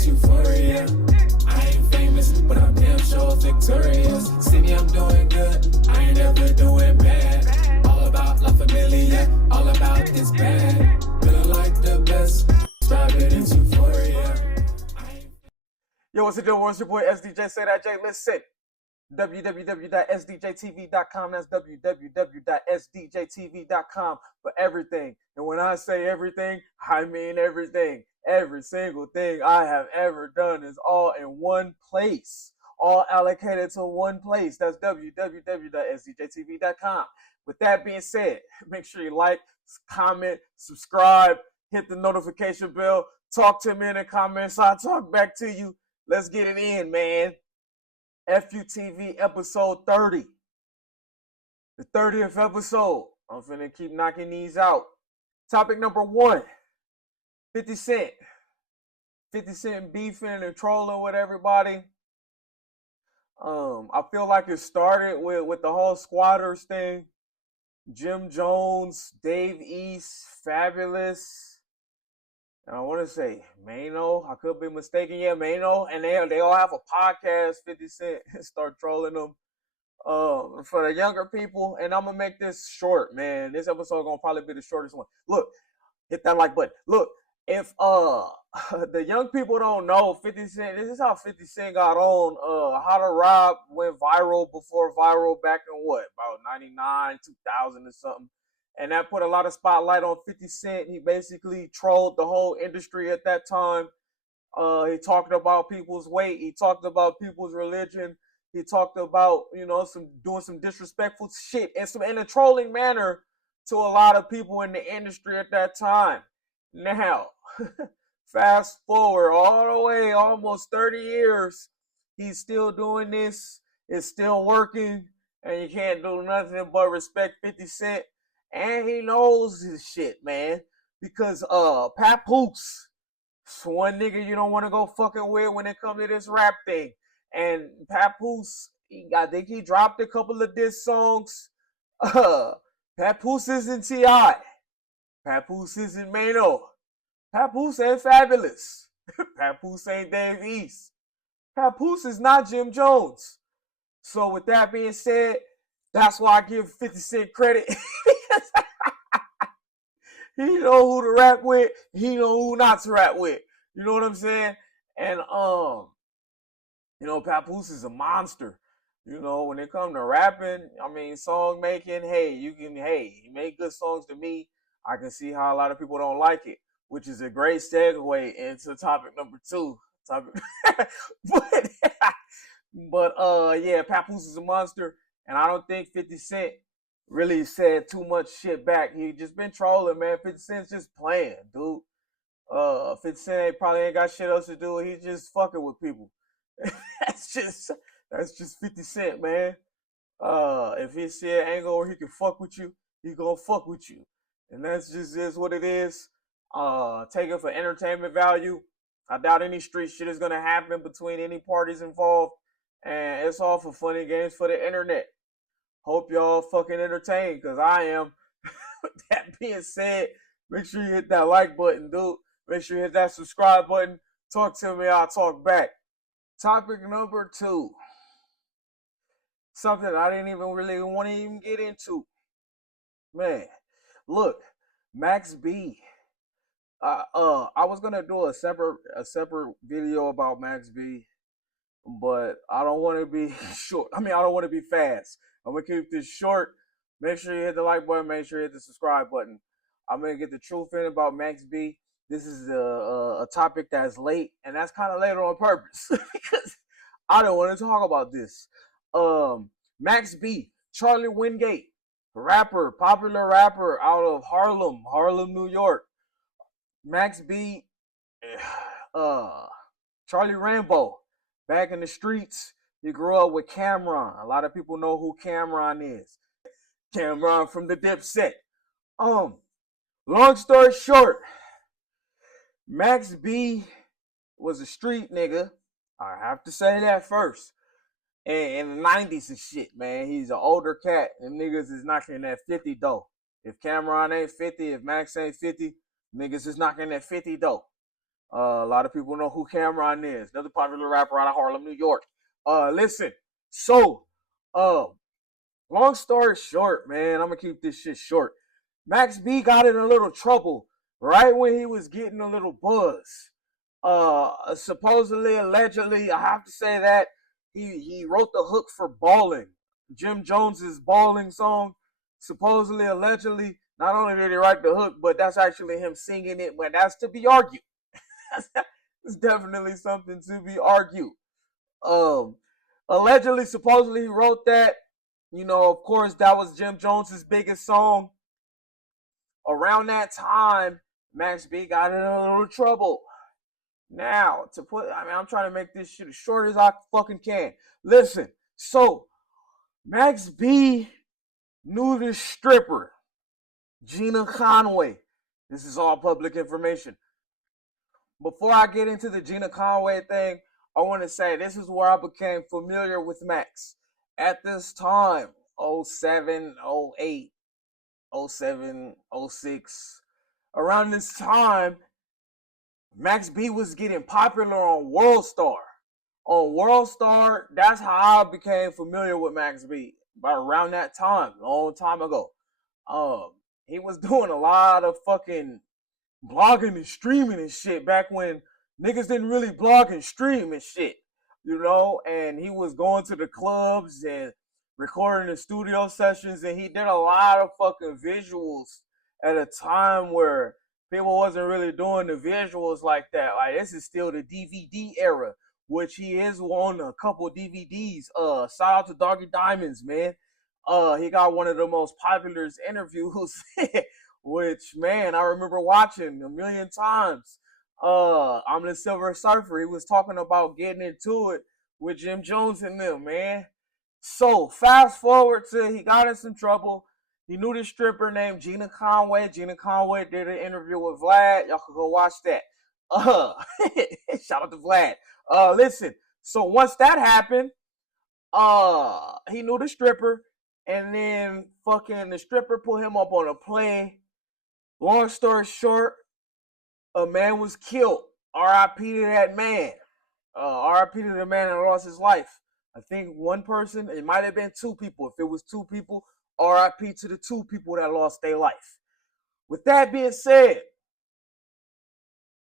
it's euphoria. I ain't famous, but I'm damn sure victorious. See me, I'm doing good, I ain't ever doing bad. All about La Familia, all about this bad. Feeling like the best, describe it, it's euphoria. Yo, what's it doing? It's your boy SDJ. Say that, Jay. Listen. www.sdjtv.com. That's www.sdjtv.com for everything. And when I say everything, I mean everything. Every single thing I have ever done is all in one place. All allocated to one place. That's www.sdjtv.com. With that being said, make sure you like, comment, subscribe, hit the notification bell, talk to me in the comments. I'll talk back to you. Let's get it in, man. FUTV episode 30. The 30th episode. I'm finna keep knocking these out. Topic number 1. 50 Cent. 50 Cent beefing and trolling with everybody. I feel like it started with the whole squatters thing. Jim Jones, Dave East, Fabulous. And I want to say Moreno. I could be mistaken. Yeah, Moreno. And they all have a podcast, 50 Cent, and start trolling them. For the younger people, and I'm going to make this short, man. This episode going to probably be the shortest one. Look, hit that like button. Look, if the young people don't know 50 Cent, this is how 50 Cent got on. How to Rob went viral before viral back in what? About 99, 2000 or something. And that put a lot of spotlight on 50 Cent. He basically trolled the whole industry at that time. He talked about people's weight. He talked about people's religion. He talked about, doing some disrespectful shit in a trolling manner to a lot of people in the industry at that time. Now, fast forward all the way, almost 30 years, he's still doing this. It's still working, and you can't do nothing but respect 50 Cent. And he knows his shit, man. Because Papoose, one nigga you don't want to go fucking with when it comes to this rap thing. And Papoose, I think he dropped a couple of diss songs. Papoose isn't T.I. Papoose isn't Moreno. Papoose ain't Fabulous. Papoose ain't Dave East. Papoose is not Jim Jones. So with that being said, that's why I give 50 Cent credit. He know who to rap with. He know who not to rap with. You know what I'm saying? And Papoose is a monster. When it comes to rapping, song making, he make good songs to me. I can see how a lot of people don't like it, which is a great segue into topic number 2. But Papoose is a monster, and I don't think 50 Cent really said too much shit back. He just been trolling, man. 50 Cent's just playing, dude. 50 Cent probably ain't got shit else to do. He's just fucking with people. That's just 50 Cent, man. If he see an angle where he can fuck with you, he gonna fuck with you. And that's just is what it is. Take it for entertainment value. I doubt any street shit is gonna happen between any parties involved. And it's all for funny games for the internet. Hope y'all fucking entertained, because I am. With that being said, make sure you hit that like button, dude. Make sure you hit that subscribe button. Talk to me, I'll talk back. Topic number 2. Something I didn't even really want to even get into. Man, look, Max B. I was gonna do a separate video about Max B, but I don't want to be short. I don't want to be fast. I'm going to keep this short. Make sure you hit the like button. Make sure you hit the subscribe button. I'm going to get the truth in about Max B. This is a topic that's late, and that's kind of later on purpose because I don't want to talk about this. Max B, Charlie Wingate, popular rapper out of Harlem, New York. Max B, Charlie Rambo, back in the streets. He grew up with Cameron. A lot of people know who Cameron is. Cameron from the Dipset. Long story short, Max B was a street nigga. I have to say that first. And in the 90s and shit, man. He's an older cat. And niggas is knocking that 50 though. If Cameron ain't 50, if Max ain't 50, niggas is knocking that 50 though. A lot of people know who Cameron is, another popular rapper out of Harlem, New York. Listen, so, long story short, man, I'm gonna keep this shit short. Max B got in a little trouble right when he was getting a little buzz. Supposedly, allegedly, I have to say that he wrote the hook for Ballin', Jim Jones's Ballin' song. Supposedly, allegedly, not only did he write the hook, but that's actually him singing it. But that's to be argued. It's definitely something to be argued. Um, Allegedly, supposedly, he wrote that. You know, of course, that was Jim Jones's biggest song. Around that time, Max B got in a little trouble. Now, I'm trying to make this shit as short as I fucking can. Listen, so Max B knew this stripper, Gina Conway. This is all public information. Before I get into the Gina Conway thing, I want to say this is where I became familiar with Max. At this time, 07, 08, 07, 06, around this time, Max B was getting popular on World Star. On World Star, that's how I became familiar with Max B. About around that time, a long time ago. He was doing a lot of fucking blogging and streaming and shit back when niggas didn't really blog and stream and shit, you know, and he was going to the clubs and recording the studio sessions, and he did a lot of fucking visuals at a time where people wasn't really doing the visuals like that. Like, this is still the DVD era, which he is on a couple DVDs. Shout out to Doggy Diamonds, man. He got one of the most popular interviews, which, man, I remember watching a million times. I'm the Silver Surfer. He was talking about getting into it with Jim Jones and them, man. So, fast forward to he got in some trouble. He knew this stripper named Gina Conway. Gina Conway did an interview with Vlad. Y'all can go watch that. Shout out to Vlad. Listen, so once that happened, he knew the stripper, and then fucking the stripper put him up on a plane. Long story short, a man was killed. R.I.P. to that man. R.I.P. to the man that lost his life. I think one person, it might have been two people. If it was two people, R.I.P. to the two people that lost their life. With that being said,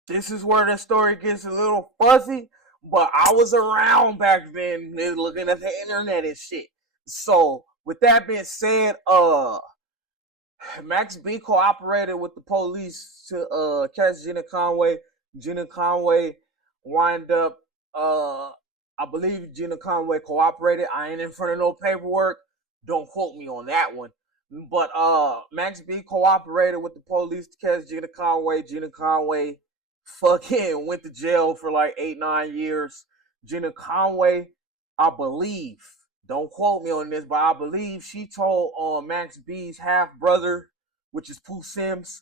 this is where the story gets a little fuzzy, but I was around back then looking at the internet and shit. So, with that being said, Max B cooperated with the police to catch Gina Conway. Gina Conway wind up, I believe Gina Conway cooperated. I ain't in front of no paperwork. Don't quote me on that one. But Max B cooperated with the police to catch Gina Conway. Gina Conway fucking went to jail for like 8-9 years. Gina Conway, I believe, don't quote me on this, but I believe she told Max B's half brother, which is Pooh Sims.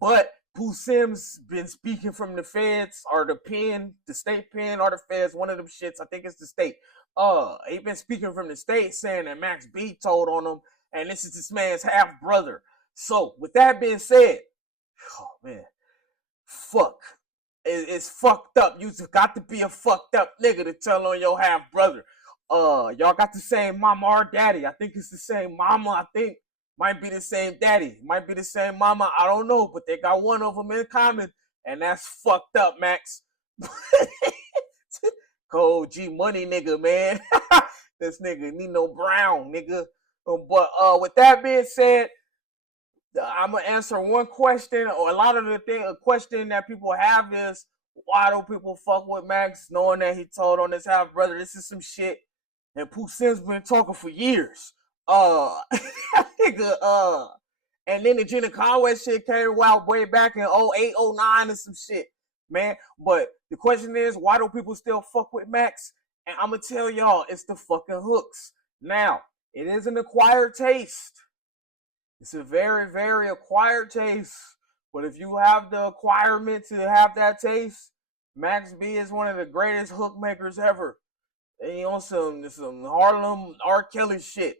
But Pooh Sims been speaking from the feds or the pen, the state pen or the feds, one of them shits. I think it's the state. He been speaking from the state saying that Max B told on him, and this is this man's half brother. So with that being said, oh man, fuck. It's fucked up. You just got to be a fucked up nigga to tell on your half brother. Y'all got the same mama or daddy. I think it's the same mama. I think might be the same daddy. Might be the same mama. I don't know, but they got one of them in common, and that's fucked up, Max. Cold G Money nigga, man. This nigga Nino Brown, nigga. But with that being said, I'm gonna answer one question, or a lot of a question that people have is, why do people fuck with Max, knowing that he told on his half brother? This is some shit, and Pooh Sims been talking for years. Nigga, and then the Gina Conway shit came out way back in 08, 09 and some shit, man. But the question is, why do people still fuck with Max? And I'm gonna tell y'all, it's the fucking hooks. Now, it is an acquired taste. It's a very, very acquired taste. But if you have the acquirement to have that taste, Max B is one of the greatest hook makers ever. And he on some Harlem R. Kelly shit.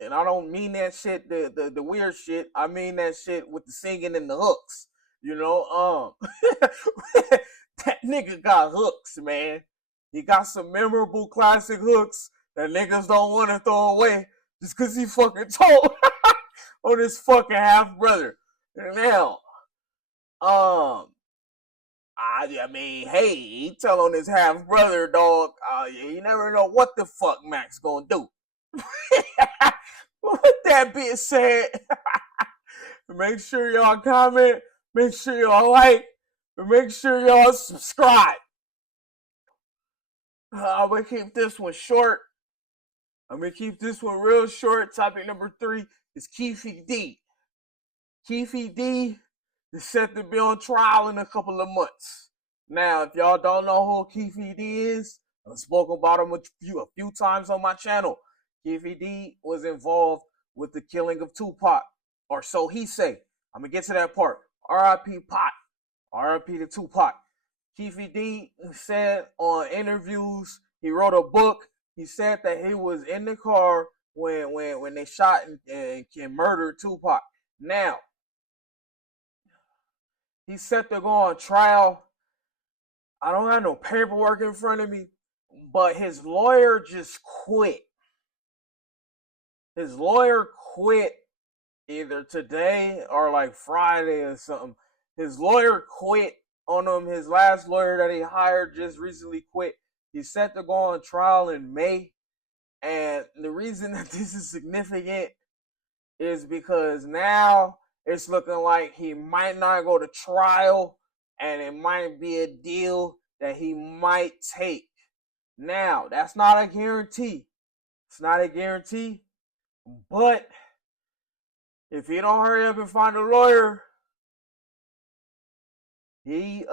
And I don't mean that shit, the weird shit. I mean that shit with the singing and the hooks. You know, That nigga got hooks, man. He got some memorable classic hooks that niggas don't want to throw away just because he fucking told on his fucking half brother. Now, I mean, hey, he tell on his half brother, dog. You never know what the fuck Max gonna do. With that being said, make sure y'all comment, make sure y'all like, and make sure y'all subscribe. I'm gonna keep this one short. I'm gonna keep this one real short. Topic number 3 is KEEFE D. KEEFE D is set to be on trial in a couple of months. Now, if y'all don't know who KEEFE D is, I've spoken about him a few times on my channel. KEEFE D was involved with the killing of Tupac, or so he say. I'm gonna get to that part. R.I.P. Pac. R.I.P. to Tupac. KEEFE D said on interviews, he wrote a book. He said that he was in the car when they shot and murdered Tupac. Now, he's set to go on trial. I don't have no paperwork in front of me, but his lawyer just quit. His lawyer quit either today or like Friday or something. His lawyer quit on him. His last lawyer that he hired just recently quit. He's set to go on trial in May. And the reason that this is significant is because now it's looking like he might not go to trial, and it might be a deal that he might take. Now, that's not a guarantee. It's not a guarantee. But if he don't hurry up and find a lawyer, he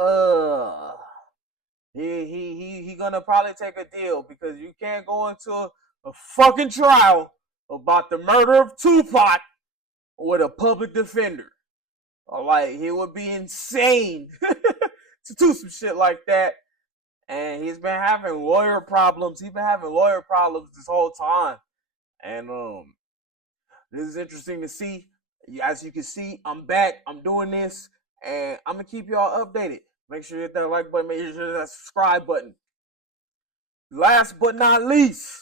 gonna probably take a deal, because you can't go into a fucking trial about the murder of Tupac with a public defender. Like, he would be insane to do some shit like that. And he's been having lawyer problems. He's been having lawyer problems this whole time. And this is interesting to see. As you can see, I'm back. I'm doing this. And I'm going to keep y'all updated. Make sure you hit that like button. Make sure you hit that subscribe button. Last but not least.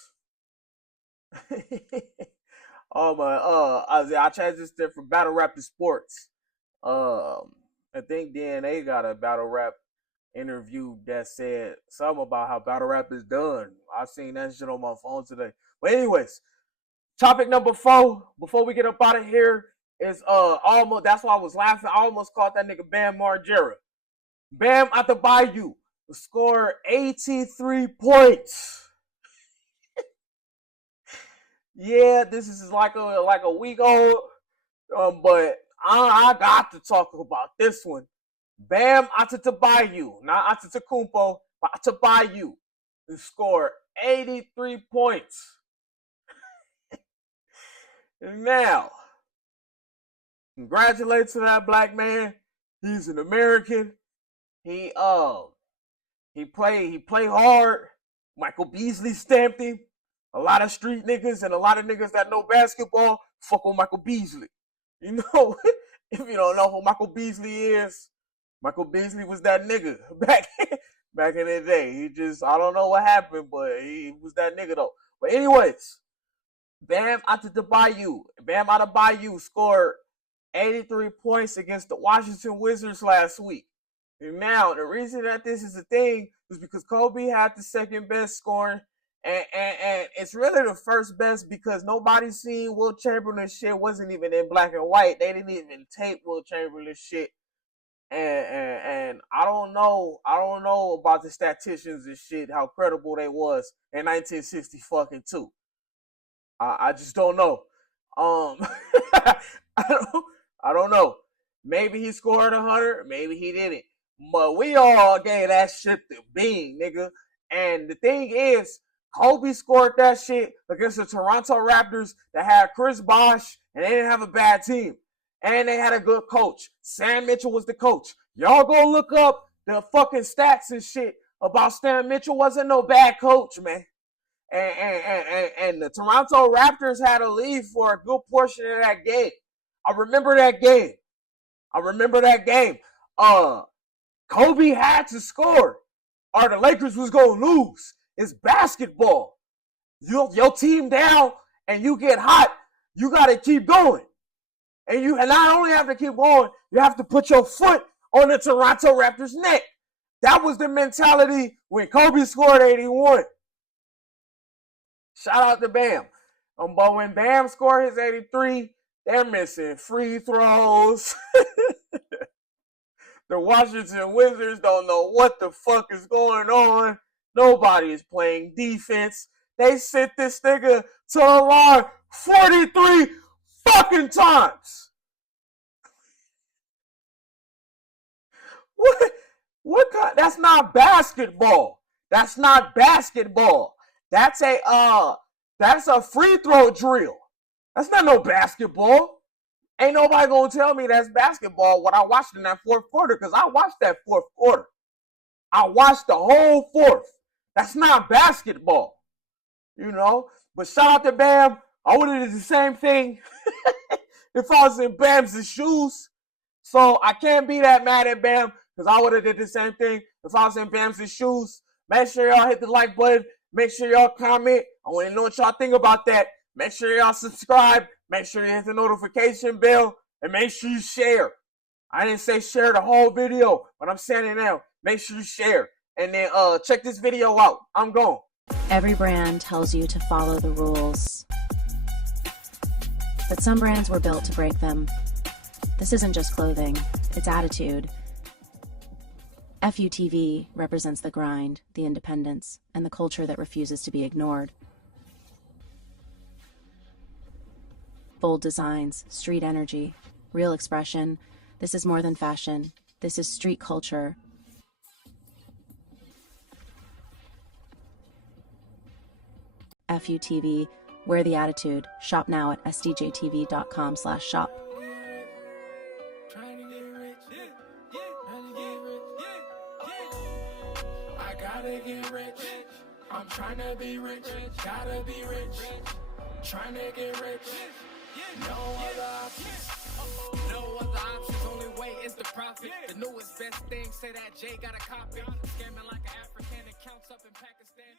I changed this there from battle rap to sports. I think DNA got a battle rap interview that said something about how battle rap is done. I seen that shit on my phone today. But anyways, topic number 4, before we get up out of here, is almost, that's why I was laughing. I almost called that nigga Bam Margera. Bam Adebayo scored 83 points. Yeah, this is like a week old, but I got to talk about this one. Bam Adebayo, not Antetokounmpo, but Adebayo, who scored 83 points. Now, congratulations to that black man. He's an American. He played hard. Michael Beasley stamped him. A lot of street niggas and a lot of niggas that know basketball fuck with Michael Beasley. You know, if you don't know who Michael Beasley is, Michael Beasley was that nigga back in the day. He just, I don't know what happened, but he was that nigga though. But anyways, Bam Adebayo scored 83 points against the Washington Wizards last week. And now, the reason that this is a thing is because Kobe had the second best scoring, and it's really the first best because nobody seen Wilt Chamberlain shit. Wasn't even in black and white. They didn't even tape Wilt Chamberlain shit. And I don't know about the statisticians and shit, how credible they was in 1962. I just don't know. I don't know. Maybe he scored 100, maybe he didn't. But we all gave that shit to Bean, nigga. And the thing is, Kobe scored that shit against the Toronto Raptors that had Chris Bosh, and they didn't have a bad team. And they had a good coach. Sam Mitchell was the coach. Y'all go look up the fucking stats and shit about Sam Mitchell. Wasn't no bad coach, man. And the Toronto Raptors had a lead for a good portion of that game. I remember that game. Kobe had to score or the Lakers was going to lose. It's basketball. Your team down and you get hot, you got to keep going. And you not only have to keep going, you have to put your foot on the Toronto Raptors' neck. That was the mentality when Kobe scored 81. Shout out to Bam. But when Bam scored his 83, they're missing free throws. The Washington Wizards don't know what the fuck is going on. Nobody is playing defense. They sent this nigga to the line 43 fucking times. What kind? That's not basketball. That's not basketball. That's a free throw drill. That's not no basketball. Ain't nobody gonna tell me that's basketball when I watched in that fourth quarter, because I watched that fourth quarter. I watched the whole fourth. That's not basketball. You know? But shout out to Bam. I would have did the same thing if I was in Bam's shoes. So I can't be that mad at Bam, because I would have did the same thing if I was in Bam's shoes. Make sure y'all hit the like button. Make sure y'all comment. I want to know what y'all think about that. Make sure y'all subscribe. Make sure you hit the notification bell. And make sure you share. I didn't say share the whole video, but I'm saying it now. Make sure you share. And then check this video out. I'm gone. Every brand tells you to follow the rules. But some brands were built to break them. This isn't just clothing, it's attitude. FUTV represents the grind, the independence, and the culture that refuses to be ignored. Bold designs, street energy, real expression. This is more than fashion. This is street culture. FUTV, wear the attitude. Shop now at sdjtv.com/shop. I gotta get rich. I'm trying to be rich. Gotta be rich. Trying to get rich. No other options. No other options. Only way is the profit. The newest best thing. Say that Jay got a copy. Scamming like an African. It counts up in Pakistan.